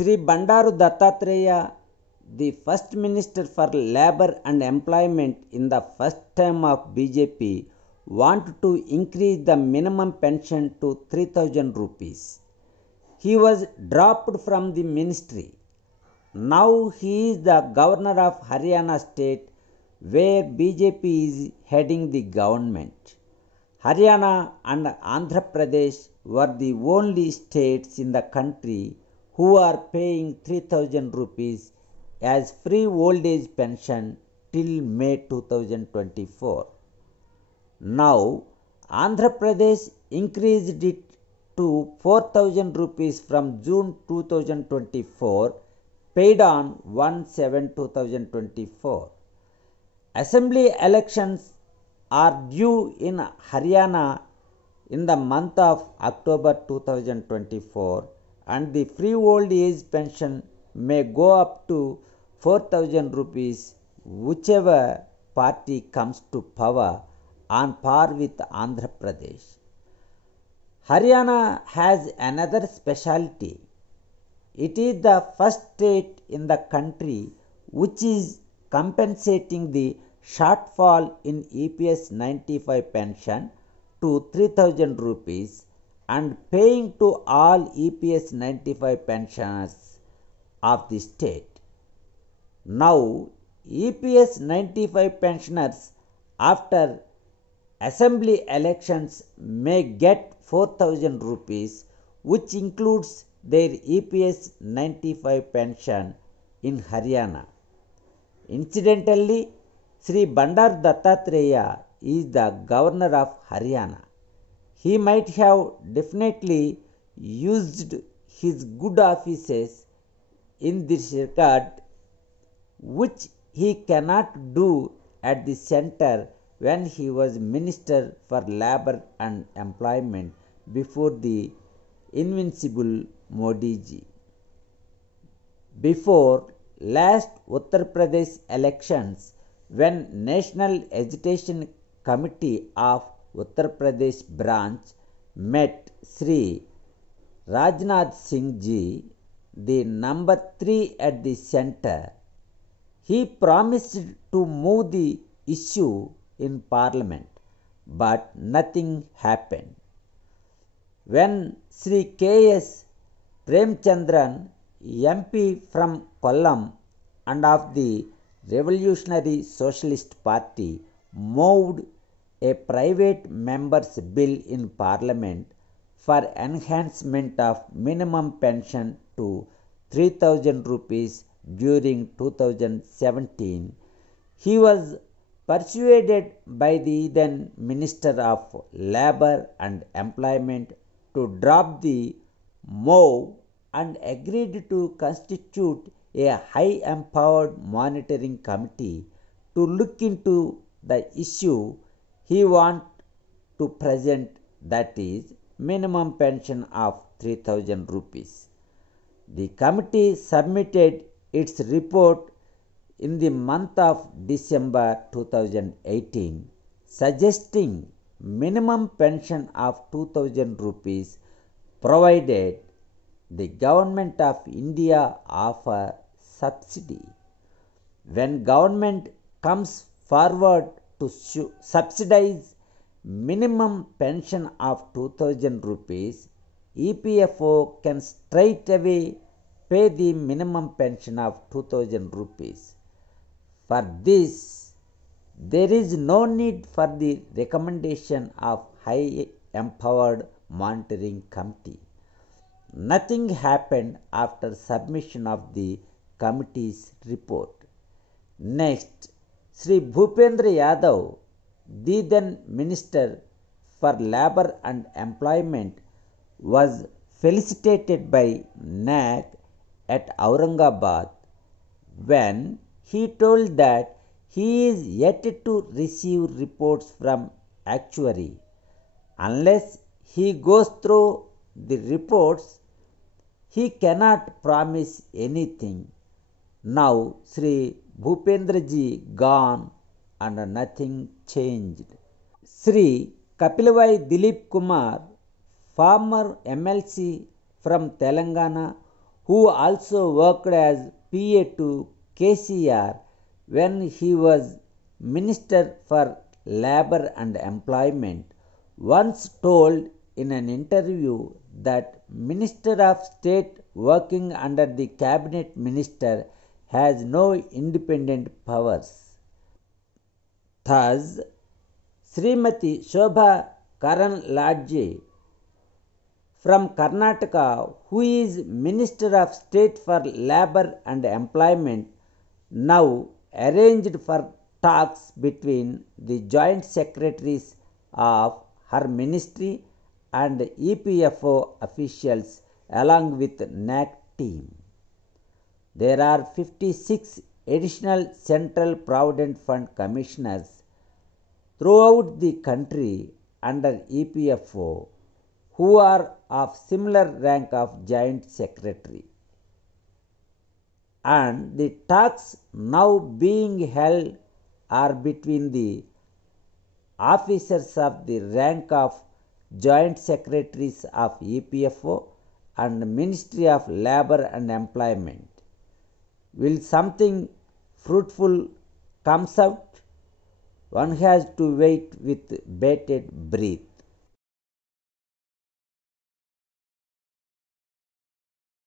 Sri Bandaru Dattatreya, the First Minister for Labour and Employment in the first term of BJP, wanted to increase the minimum pension to 3,000 rupees. He was dropped from the ministry. Now he is the governor of Haryana state, where BJP is heading the government. Haryana and Andhra Pradesh were the only states in the country who are paying 3,000 rupees as free old age pension till May 2024. Now, Andhra Pradesh increased it to 4,000 rupees from June 2024, paid on 1/7/2024. Assembly elections are due in Haryana in the month of October 2024, and the free old age pension may go up to 4,000 rupees, whichever party comes to power, on par with Andhra Pradesh. Haryana has another specialty. It is the first state in the country which is compensating the shortfall in EPS 95 pension to 3,000 rupees and paying to all EPS 95 pensioners of the state. Now, EPS 95 pensioners after assembly elections may get 4,000 rupees, which includes their EPS 95 pension in Haryana. Incidentally, Sri Bandaru Dattatreya is the governor of Haryana. He might have definitely used his good offices in this regard, which he cannot do at the center when he was Minister for Labour and Employment before the invincible Modi ji. Before last Uttar Pradesh elections, when National Agitation Committee of Uttar Pradesh branch met Sri Rajnath Singh ji, the number 3 at the center, he promised to move the issue in Parliament, but nothing happened. When Sri K.S. Premchandran, MP from Kollam and of the Revolutionary Socialist Party, moved a private member's bill in Parliament for enhancement of minimum pension to 3,000 rupees during 2017, he was persuaded by the then Minister of Labour and Employment to drop the move and agreed to constitute a high-empowered monitoring committee to look into the issue he wants to present, that is, minimum pension of 3,000 rupees. The committee submitted its report in the month of December 2018, suggesting minimum pension of 2,000 rupees provided the Government of India offer subsidy. When government comes forward to subsidize minimum pension of 2,000 rupees, EPFO can straight away pay the minimum pension of 2,000 rupees. For this, there is no need for the recommendation of high empowered monitoring committee. Nothing happened after submission of the committee's report. Next, Sri Bhupendra Yadav, the then Minister for Labour and Employment, was felicitated by NAC at Aurangabad when he told that he is yet to receive reports from actuary. Unless he goes through the reports, he cannot promise anything. Now Sri Bhupendra ji gone and nothing changed. Sri Kapilavaai Dilip Kumar, former MLC from Telangana, who also worked as PA to KCR when he was Minister for Labor and Employment, once told in an interview that Minister of State working under the Cabinet Minister has no independent powers. Thus, Srimati Shobha Karanladje from Karnataka, who is Minister of State for Labor and Employment, now arranged for talks between the joint secretaries of her ministry and EPFO officials along with NAC team. There are 56 additional Central Provident Fund commissioners throughout the country under EPFO who are of similar rank of joint secretary. And the talks now being held are between the officers of the rank of joint secretaries of EPFO and Ministry of Labor and Employment. Will something fruitful comes out? One has to wait with bated breath.